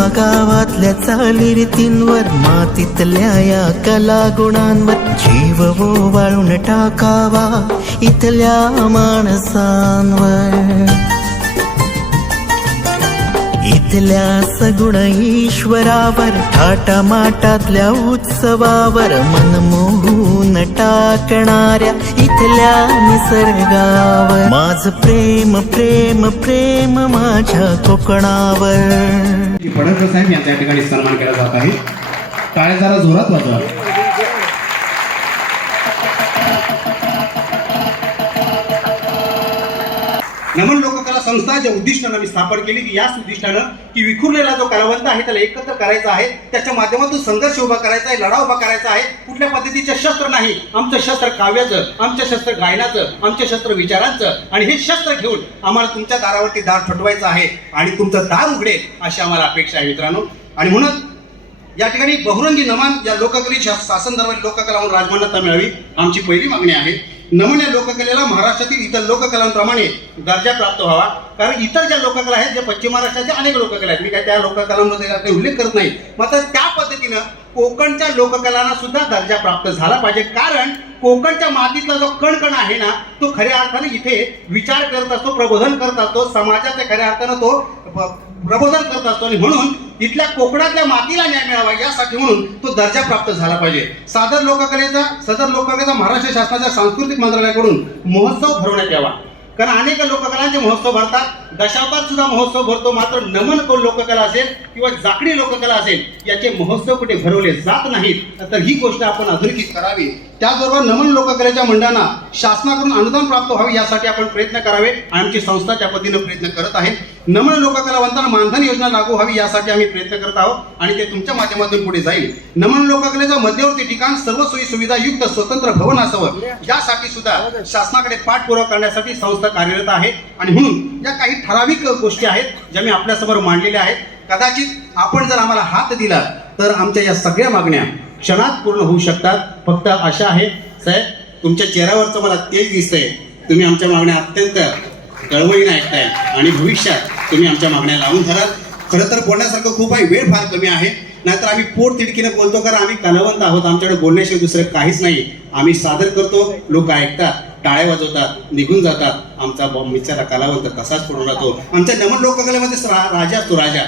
गावागावातल्या चालीरीतींवर मातीतल्या या कला गुणांवर जीव वाळून टाकावा इथल्या माणसांवर. इथल्या सगुण ईश्वरावर थाटामाटातल्या उत्सवावर मनमोहून टाकणाऱ्या इथल्या निसर्गावर. माझ प्रेम प्रेम प्रेम माझ्या कोकणावर. फडणवीस साहेब यांचा ठिकाणी सन्मान केला जात आहे. टाळ्या जरा जोरात वाजवा. नमन लोक संस्था ज्या उद्दिष्टानं मी स्थापन केली की याच उद्दिष्टानं की विखुरलेला जो कलावंत आहे त्याला एकत्र करायचा आहे. त्याच्या माध्यमातून संघर्ष उभा करायचा आहे लढा उभा करायचा आहे. कुठल्या पद्धतीचे शस्त्र नाही आमचं शस्त्र काव्याचं आमचं शस्त्र गायनाचं आमचं शस्त्र विचारांचं. आणि हे शस्त्र घेऊन आम्हाला तुमच्या दारावरती दार ठोठवायचं आहे आणि तुमचं दार उघडेल अशी आम्हाला अपेक्षा आहे मित्रांनो. आणि म्हणून या ठिकाणी बहुरंगी नमान या लोककलेच्या शासन दरबारी लोककला म्हणून राजमान्यता मिळावी आमची पहिली मागणी आहे. नमन लोककलेला महाराष्ट्रातील इतर लोककलांप्रमाणे दर्जा प्राप्त व्हावा. कारण इतर ज्या लोककला आहेत ज्या पश्चिम महाराष्ट्राच्या अनेक लोककला आहेत. मी काय त्या लोककलांमध्ये काही उल्लेख करत नाही. मात्र त्या पद्धतीनं कोकणच्या लोककलांना सुद्धा दर्जा प्राप्त झाला पाहिजे. कारण कोकणच्या मातीतला जो कणकण आहे ना तो खऱ्या अर्थाने इथे विचार करत असतो प्रबोधन करत असतो समाजाच्या खऱ्या अर्थानं तो प्रबोधन करत असतो. आणि म्हणून इथल्या कोकणातल्या मातीला न्याय मिळावा यासाठी म्हणून तो दर्जा प्राप्त झाला पाहिजे. सादर लोककलेचा सदर लोककलेचा महाराष्ट्र शासनाच्या सांस्कृतिक मंत्रालयाकडून महोत्सव भरवण्यात यावा. कारण अनेक लोककलांचे महोत्सव भरतात दशावतात सुद्धा महोत्सव भरतो मात्र नमन कोण लोककला असेल किंवा जाकडी लोककला असेल याचे महोत्सव कुठे भरवले जात नाहीत. तर ही गोष्ट आपण अधोरेखित करावी. त्याचबरोबर नमन लोककलेच्या मंडळांना शासनाकडून अनुदान प्राप्त व्हावे यासाठी आपण प्रयत्न करावे. आमची संस्था त्या पद्धतीने प्रयत्न करत आहे. नमन लोककलावंतांना मानधन योजना लागू व्हावी यासाठी आम्ही प्रयत्न करत आहोत आणि ते तुमच्या माध्यमातून पुढे जाईल. नमन लोककलेचं मध्यवर्ती ठिकाण सर्व सोयी सुविधा युक्त स्वतंत्र भवन असावं यासाठी सुद्धा शासनाकडे पाठपुरावा करण्यासाठी संस्था कार्यरत आहे आणि म्हणून या काही ठराविक गोष्टी आहेत ज्या मी आपल्यासमोर मांडलेल्या आहेत कदाचित आपण जर आम्हाला हात दिला तर आमच्या या सगळ्या मागण्या क्षणात पूर्ण होऊ शकतात. फक्त आशा आहे साहेब तुमच्या चेहऱ्यावरचं मला तेज दिसतंय. तुम्ही आमच्या मागण्या अत्यंत कळवळीने ऐकताय आणि भविष्यात तुम्ही आमच्या मागण्या लावून धराल. खरं तर बोलण्यासारखं खूप आहे वेळ फार कमी आहे. नाहीतर आम्ही पोट तिडकीने बोलतो कारण आम्ही कलावंत आहोत. आमच्याकडे बोलण्याशिवाय दुसरं काहीच नाही. आम्ही सादर करतो लोक ऐकतात. टाळे वाजवतात निघून जातात. आमचा बॉम्ब बिचारा कलावंत तसाच पडून राहतो. आमच्या नमन लोककलेमध्ये रा- राजा असतो राजा.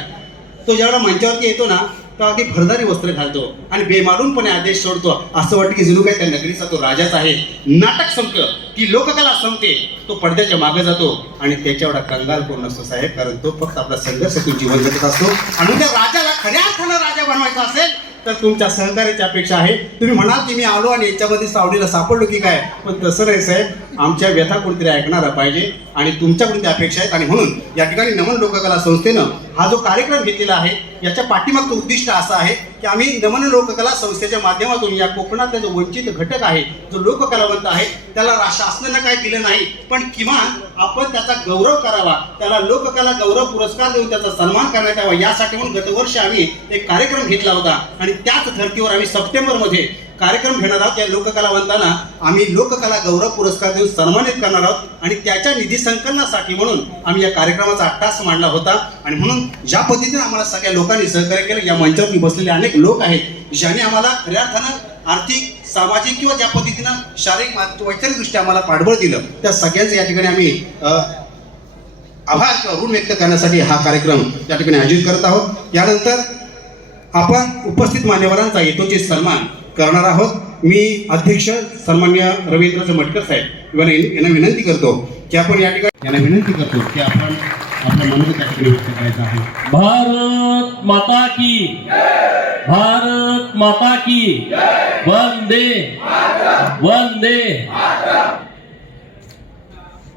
तो ज्यावेळेला मंचावरती येतो ना तो अगदी भरदारी वस्त्र घालतो आणि बेमालूनपणे आदेश सोडतो. असं वाटतं की जणू काय त्या नगरीचा तो राजाच आहे. नाटक संपलं. ती लोककला संपते. तो पडद्याच्या मागे जातो आणि त्याच्यावर कंगाल कोण नसतो साहेब कारण तो फक्त आपला संघर्षातून जीवन जगत असतो. आणि त्या राजाला खऱ्या अर्थानं राजा बनवायचा असेल तर तुमच्या सहकार्याची अपेक्षा आहे. तुम्ही म्हणाल की मी आलो आणि याच्यामध्ये सावडीला सापडलो की काय? पण तसं नाही साहेब. आमच्या व्यथा कोणतरी ऐकणारा पाहिजे आणि तुमच्याकडून त्या अपेक्षा आहेत. आणि म्हणून या ठिकाणी नमन लोककला संस्थेनं हा जो कार्यक्रम घेतलेला आहे याच्या पाठीमागचं उद्दिष्ट असं आहे की आम्ही नमन लोककला संस्थेच्या माध्यमातून या कोकणातला जो वंचित घटक आहे जो लोककलावंत आहे त्याला शासनानं काय दिलं नाही पण किमान आपण त्याचा गौरव करावा त्याला लोककला गौरव पुरस्कार देऊन त्याचा सन्मान करण्यात यावा यासाठी म्हणून गतवर्षी आम्ही एक कार्यक्रम घेतला होता. आणि त्याच धर्तीवर आम्ही सप्टेंबरमध्ये कार्यक्रम घेणार आहोत या लोककलावंतांना. आम्ही लोककला गौरव पुरस्कार देऊन सन्मानित करणार आहोत आणि त्याच्या निधी संकलनासाठी म्हणून आम्ही या कार्यक्रमाचा अट्टास मांडला होता. आणि म्हणून ज्या पद्धतीने आम्हाला सगळ्या लोकांनी सहकार्य केलं या मंचावरती बसलेले अनेक लोक आहेत ज्याने आम्हाला खऱ्या अर्थानं आर्थिक सामाजिक किंवा ज्या पद्धतीनं शारीरिक वैचारिकदृष्ट्या आम्हाला पाठबळ दिलं त्या सगळ्यांचं या ठिकाणी आम्ही आभार किंवा ऋण व्यक्त करण्यासाठी हा कार्यक्रम या ठिकाणी आयोजित करत आहोत. यानंतर आपण उपस्थित मान्यवरांचा यथोचित सन्मान करणार आहोत. मी अध्यक्ष सन्मान्य रवींद्र चमटकर साहेब यांना यांना विनंती करतो की आपण या ठिकाणी यांना विनंती करतो की आपण आपलं मनोगत त्या ठिकाणी व्यक्त करायचं आहे. भारत माता की भारत माता की वंदे वंदे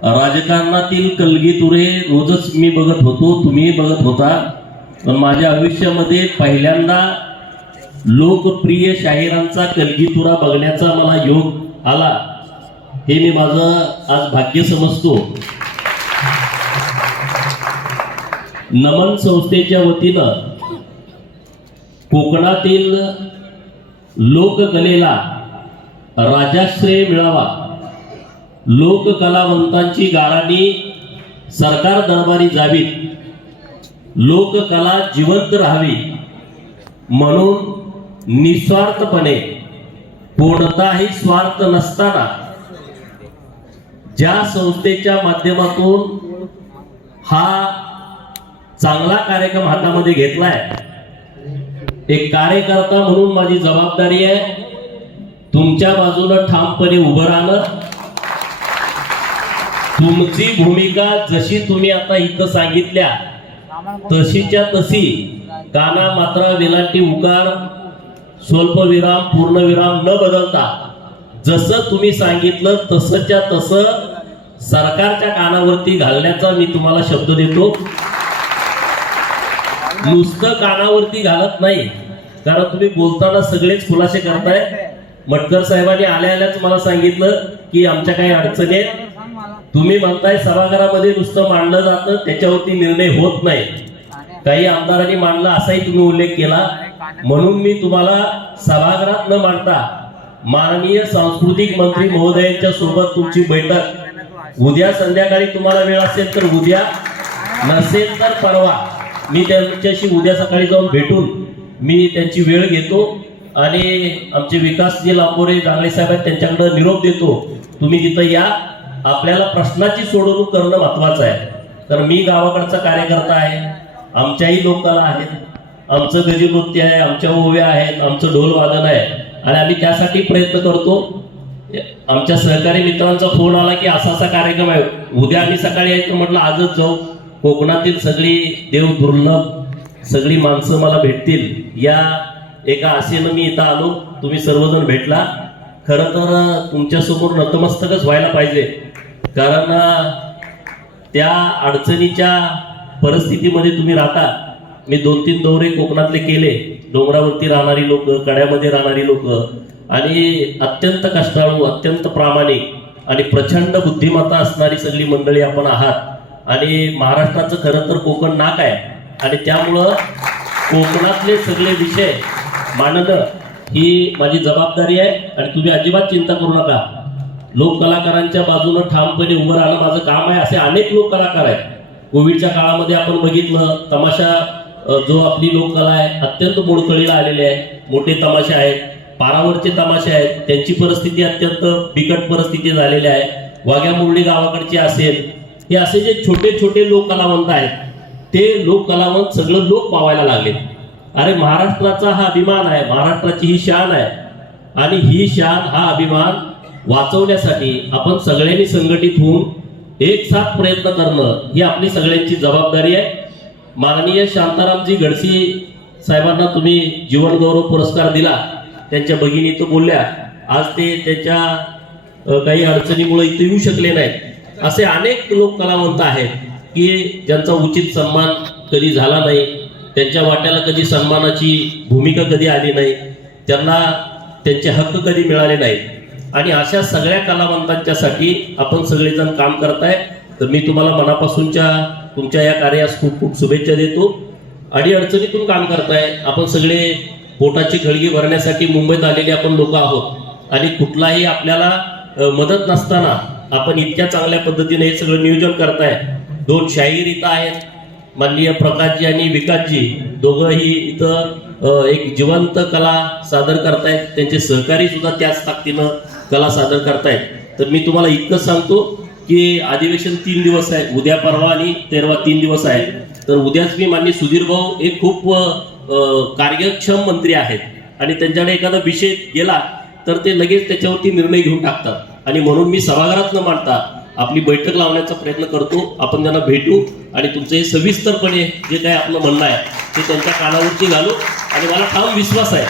राजकारणातील कलगीतुरे रोजच मी बघत होतो तुम्ही बघत होता. पण माझ्या आयुष्यामध्ये पहिल्यांदा लोकप्रिय शाहिरांचा कलगीतुरा बघण्याचा मला योग आला हे मी माझं आज भाग्य समजतो. नमन संस्थेच्या वतीनं कोकणातील लोककलेला राजाश्रय मिळावा लोककलावंतांची गाराणी सरकार दरबारी जावीत. लोककला जिवंत राहावी. म्हणून निस्वार्थपणे कोणताही स्वार्थ नसताना ज्या संस्थेच्या माध्यमातून हा चांगला कार्यक्रम हातामध्ये घेतलाय एक कार्यकर्ता म्हणून माझी जबाबदारी आहे तुमच्या बाजूला ठामपणे उभं राहणं. तुमची भूमिका जशी तुम्ही आता इथं सांगितल्या तशीच्या तशी काना मात्रा विलांटी उकार स्वल्पविराम पूर्णविराम न बदलता जसं तुम्ही सांगितलं तसंच्या तसं सरकारच्या कानावरती घालण्याचा मी तुम्हाला शब्द देतो. नुसतं कानावरती घालत नाही कारण तुम्ही बोलताना सगळेच खुलासे करताय. मटकर साहेबांनी आल्या आल्याच मला सांगितलं की आमच्या काही अडचणी आहेत. तुम्ही म्हणताय सभागृहामध्ये नुसतं मांडलं जातं त्याच्यावरती निर्णय होत नाही. काही आमदारांनी मांडला असाही तुम्ही उल्लेख केला. म्हणून मी तुम्हाला सभागृहात न मांडता माननीय सांस्कृतिक मंत्री महोदयांच्या सोबत तुमची बैठक. उद्या संध्याकाळी तुम्हाला वेळ असेल तर उद्या नसेल तर परवा. मी त्यांच्याशी उद्या सकाळी जाऊन भेटून मी त्यांची वेळ घेतो आणि आमचे विकासजी लांबोरे जांगळे साहेब आहेत त्यांच्याकडे निरोप देतो. तुम्ही तिथं या. आपल्याला प्रश्नाची सोडवणूक करणं महत्वाचं आहे. तर मी गावाकडचा कार्यकर्ता आहे. आमच्याही लोकांना आहेत. आमचं गजीनृत्य आहे आमच्या ओव्या आहेत आमचं ढोल वादन आहे. आणि आम्ही त्यासाठी प्रयत्न करतो. आमच्या सहकारी मित्रांचा फोन आला की असा असा कार्यक्रम आहे. उद्या आम्ही सकाळी यायचं म्हटलं आजच जाऊ. कोकणातील सगळी देव दुर्लभ सगळी माणसं मला भेटतील. या एका आशेनं मी इथं आलो. तुम्ही सर्वजण भेटला. खरं तर तुमच्यासमोर नतमस्तकच व्हायला पाहिजे. कारण त्या अडचणीच्या परिस्थितीमध्ये तुम्ही राहता. मी दोन तीन दौरे कोकणातले केले. डोंगरावरती राहणारी लोक कड्यामध्ये राहणारी लोक. आणि अत्यंत कष्टाळू अत्यंत प्रामाणिक आणि प्रचंड बुद्धिमत्ता असणारी सगळी मंडळी आपण आहात. आणि महाराष्ट्राचं खरं तर कोकण नाक आहे. आणि त्यामुळं कोकणातले सगळे विषय मांडणं ही माझी जबाबदारी आहे. आणि तुम्ही अजिबात चिंता करू नका. लोक कलाकारांच्या बाजूनं ठामपणे उभं राहणं माझं काम आहे असे अनेक लोक कलाकार आहेत. कोविडच्या काळामध्ये आपण बघितलं तमाशा जो आपली लोककला आहे अत्यंत मोडकळीला आलेली आहे. मोठे तमाशे आहेत पारावरचे तमाशे आहेत. त्यांची परिस्थिती अत्यंत बिकट परिस्थिती झालेली आहे. वाघ्या मुरळी गावाकडची असेल हे असे जे छोटे छोटे लोक कलावंत आहेत ते लोक कलावंत सगळं लोक पावायला लागले. अरे महाराष्ट्राचा हा अभिमान आहे महाराष्ट्राची ही शान आहे. आणि ही शान हा अभिमान वाचवण्यासाठी आपण सगळ्यांनी संघटित होऊन एक साथ प्रयत्न करणं ही आपली सगळ्यांची जबाबदारी आहे. माननीय शांतारामजी गडसी साहेबांना तुम्ही जीवनगौरव पुरस्कार दिला. त्यांच्या भगिनी तो बोलल्या आज ते त्यांच्या काही अडचणीमुळे इथे येऊ शकले नाहीत. असे अनेक लोक कलावंत आहेत की ज्यांचा उचित सन्मान कधी झाला नाही त्यांच्या वाट्याला कधी सन्मानाची भूमिका कधी आली नाही त्यांना त्यांचे हक्क कधी मिळाले नाहीत. आणि अशा सगळ्या कलावंतांच्यासाठी आपण सगळेजण काम करताय. तर मी तुम्हाला मनापासूनच्या तुमच्या या कार्यास खूप खूप शुभेच्छा देतो. अडीअडचणीतून काम करताय. आपण सगळे पोटाची खळगी भरण्यासाठी मुंबईत आलेले आपण लोक आहोत. आणि कुठलाही आपल्याला मदत नसताना आपण इतक्या चांगल्या पद्धतीने हे सगळं नियोजन करताय. दोन शाहीर इथं आहेत. माननीय प्रकाशजी आणि विकासजी. दोघंही इथं एक जिवंत कला सादर करतायत. त्यांचे सहकारी सुद्धा त्याच ताकदीनं कला सादर करतायत. तर मी तुम्हाला इतकंच सांगतो की अधिवेशन तीन दिवस आहे. उद्या परवा आणि तेरवा तीन दिवस आहे. तर उद्याच मी माननीय सुधीर भाऊ खूप कार्यक्षम मंत्री आहेत. आणि त्यांच्याकडे एखादा विषय गेला तर ते लगेच त्याच्यावरती निर्णय घेऊन टाकतात. आणि म्हणून मी सभागृहात न मांडता आपली बैठक लावण्याचा प्रयत्न करतो. आपण त्यांना भेटू आणि तुमचं हे सविस्तरपणे जे काही आपलं म्हणणं आहे ते त्यांच्या कानावरती घालू. आणि मला ठाम विश्वास आहे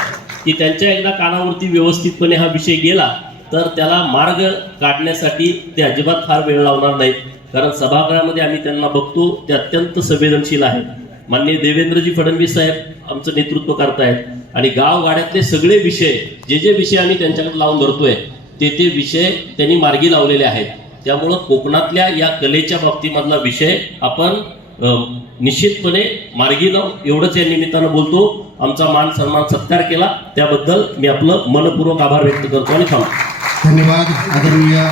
की त्यांच्या एकदा कानावरती व्यवस्थितपणे हा विषय गेला तर त्याला मार्ग काढण्यासाठी ते अजिबात फार वेळ लावणार नाहीत. कारण सभागृहामध्ये आम्ही त्यांना बघतो ते अत्यंत संवेदनशील आहेत. माननीय देवेंद्रजी फडणवीस साहेब आमचं नेतृत्व करतायत. आणि गावगाड्यातले सगळे विषय जे जे विषय आम्ही त्यांच्याकडे लावून धरतोय ते ते विषय त्यांनी मार्गी लावलेले आहेत. त्यामुळं कोकणातल्या या कलेच्या बाबतीमधला विषय आपण निश्चितपणे मार्गी लावू एवढंच या निमित्तानं बोलतो. आमचा मान सन्मान सत्कार केला. त्याबद्दल मी आपलं मनपूर्वक आभार व्यक्त करतो आणि थांबतो. धन्यवाद. आदरणीय